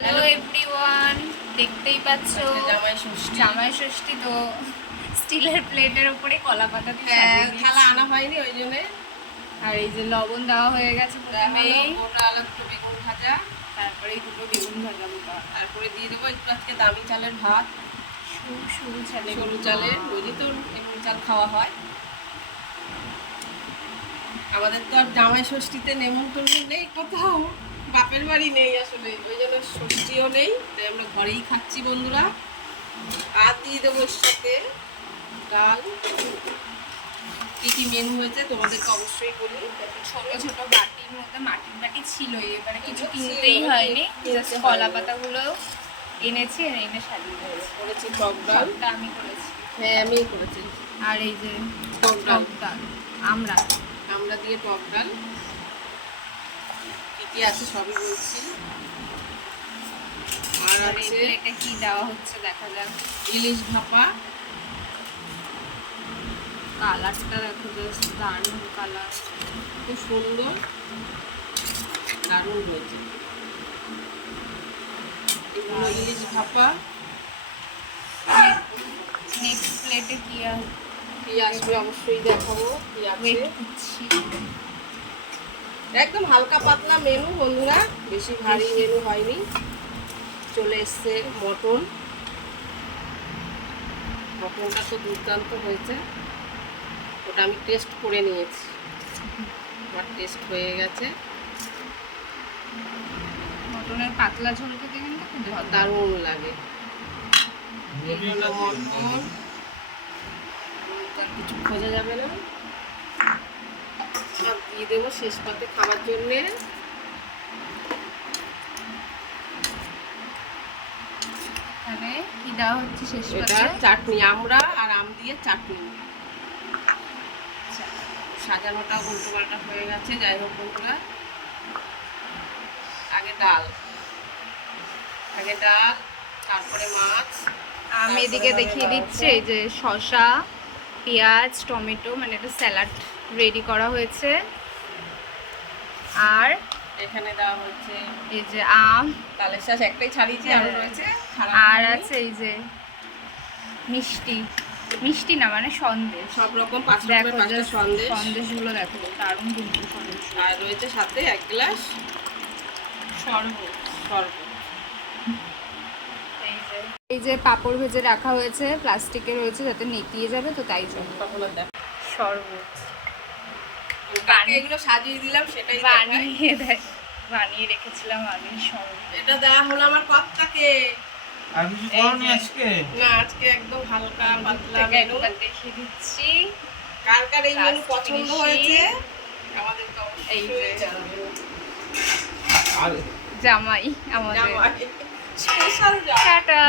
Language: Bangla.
হ্যালো এভরিওয়ান, দেখতেই পাচ্ছ জামাই ষষ্ঠী তো স্টিলের প্লেটের উপরে কলা পাতা দিয়ে থালা আনা হয়নি ওই জন্য। আর এই যে লবণ দেওয়া হয়ে গেছে প্রথমেই, গোটা আলু দুটো বেগুন ভাজা, তারপরে এই দুটো বেগুন ভাজা গোটা, তারপরে দিয়ে দেবো একটু আজকে দামি চালের ভাত, সরু চালের, সরু চালের, রোজই তো এমনি চাল খাওয়া হয়। আমাদের তো আর জামাই ষষ্ঠীতে নেমন্তন্ন নেই কোথাও, বাপের বাড়ি নেই আসলে, ওই জন্য ষষ্ঠীও নেই, তাই আমরা ঘরেই খাচ্ছি বন্ধুরা। আর দিয়ে দেবো এর সাথে ডাল। কী কী মেনু হয়েছে তোমাদেরকে অবশ্যই বলি। ছোট ছোট বাটির মধ্যে মাটির বাটি ছিল, এবারে কিছু কিনতেই হয়নি, জাস্ট কলা পাতাগুলো এনেছি, এনে সাজিয়ে দিয়েছি। করেছি টক ডাল, আমি করেছি। হ্যাঁ আমিই করেছি। আর এই যে টক ডাল, আমরা দিয়ে টক ডাল। কী কী আছে সবই বলছি। আর আছে এটা কি দেওয়া হচ্ছে দেখা যাক। ইলিশ ভাপা, কালারটা দেখো, জাস্ট দারুণ কালার, খুব সুন্দর, দারুণ হয়েছে। এগুলো ইলিশ ভাপা। নেক্সট প্লেটে কি আসবে অবশ্যই দেখাবো কি আছে। একদম হালকা পাতলা মেনু বন্ধুরা, বেশি ভারী মেনু হয়নি। চলে এসছে মটন, মটনটা তো দুর্দান্ত হয়েছে, ওটা আমি টেস্ট করে নিয়েছি, আমার টেস্ট হয়ে গেছে। মটনের পাতলা ঝোল খেতে কিন্তু দারুণ লাগে। মটন কিছু খোঁজা যাবে না। আর দিয়ে দেবো শেষ পাতে খাওয়ার জন্যে কি দেওয়া হচ্ছে শেষ এটা চাটনি, আমরা আর আম দিয়ে চাটনি। সাজানোটা উল্টো পাল্টা হয়ে গেছে, যাই হোক বন্ধুরা। আগে ডাল, তারপরে মাছ। আমি এদিকে দেখিয়ে দিচ্ছি, এই যে শসা, পেঁয়াজ, টমেটো, মানে একটা স্যালাড রেডি করা হয়েছে। আর এখানে দেওয়া হচ্ছে এই যে আম, তালের শাঁস একটাই ছাড়িয়েছি, আরও রয়েছে। আর আছে এই যে মিষ্টি না মানে সন্দেশ, সব রকম 5 রকমের 5টা সন্দেশগুলো দেখো দারুণ কিন্তু সন্দেশ। আর রয়েছে সাথে 1 গ্লাস শরবত। এই যে পাঁপড় ভেজে রাখা হয়েছে, প্লাস্টিকের হয়েছে যাতে নেতিয়ে যাবে, তো তাই জন্য শরবত এগুলো সাজিয়ে দিলাম, সেটাই বানিয়ে রেখেছিলাম আগে। শরবত এটা দেওয়া হলো আমার কর্তাকে। আর কিছু করনি আজকে? না, আজকে একদম হালকা পাতলা মেনু দেখিয়ে দিচ্ছি। কার কার এই মেনু পছন্দ হয়েছে আমাদেরকে অবশ্যই জানাবেন। আর জামাই আমাদের স্পেশাল টাটা।